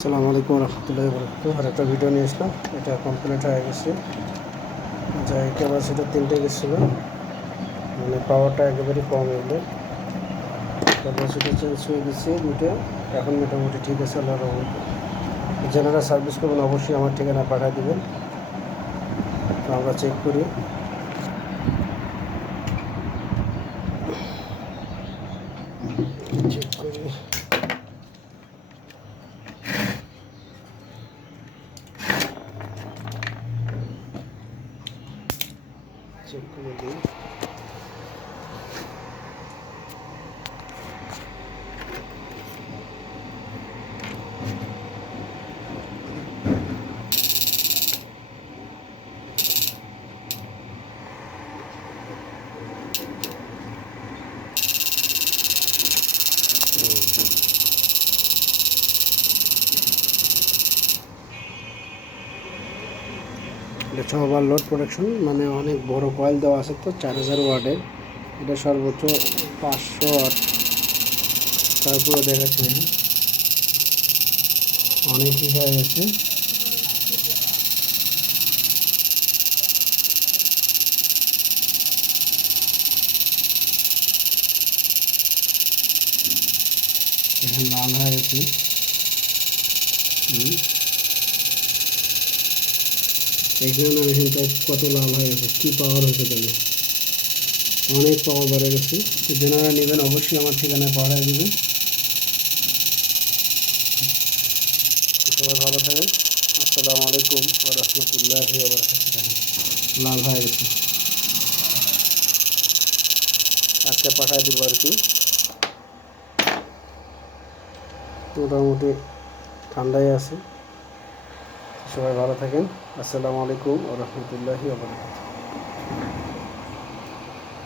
আসসালামু আলাইকুম রহমতুল্লাহি বরকাতুহু। আর একটা ভিডিও নিয়ে আসলাম, এটা কমপ্লিট হয়ে গেছে। যা ক্যাপাসিটি 3টে গেছিলো, মানে পাওয়ারটা একেবারেই কম এলো। ক্যাপাসিটি চেঞ্জ হয়ে গেছে 2টা, এখন মোটামুটি ঠিক আছে আল্লাহর রহমতে। যারা সার্ভিস করবেন অবশ্যই আমার ঠিকানা পাঠিয়ে দেবেন, তো আমরা চেক করি। চেক করি চেক করে দিই। এটা 6 বার লোড প্রোডাকশন, মানে অনেক বড় কয়েল দেওয়া আছে, তো 4000 ওয়াটের। এটা সর্বোচ্চ 500 ওয়াট। তারপরে দেখাচ্ছি অনেক হিট হয়ে গেছে। এখন লাল হয়ে গেছে। এখানে না, এখানটা কত লাল হয়ে গেছে, কী পাওয়ার হয়েছে তাহলে, অনেক পাওয়ার বেড়ে গেছে। তো যারা নেবেন অবশ্যই আমার ঠিকানায় পাঠিয়ে দেবেন। সবাই ভালো থাকেন। আসসালামু আলাইকুম ওয়া রাহমাতুল্লাহি ওয়া বারাকাতুহু। লাল হয়ে গেছে, আজকে পাঠিয়ে দেবো আর কি। মোটামুটি ঠান্ডাই আছে। সবাই ভালো থাকেন। আসসালামু আলাইকুম ওয়া রাহমাতুল্লাহি ওয়া বারাকাতুহু।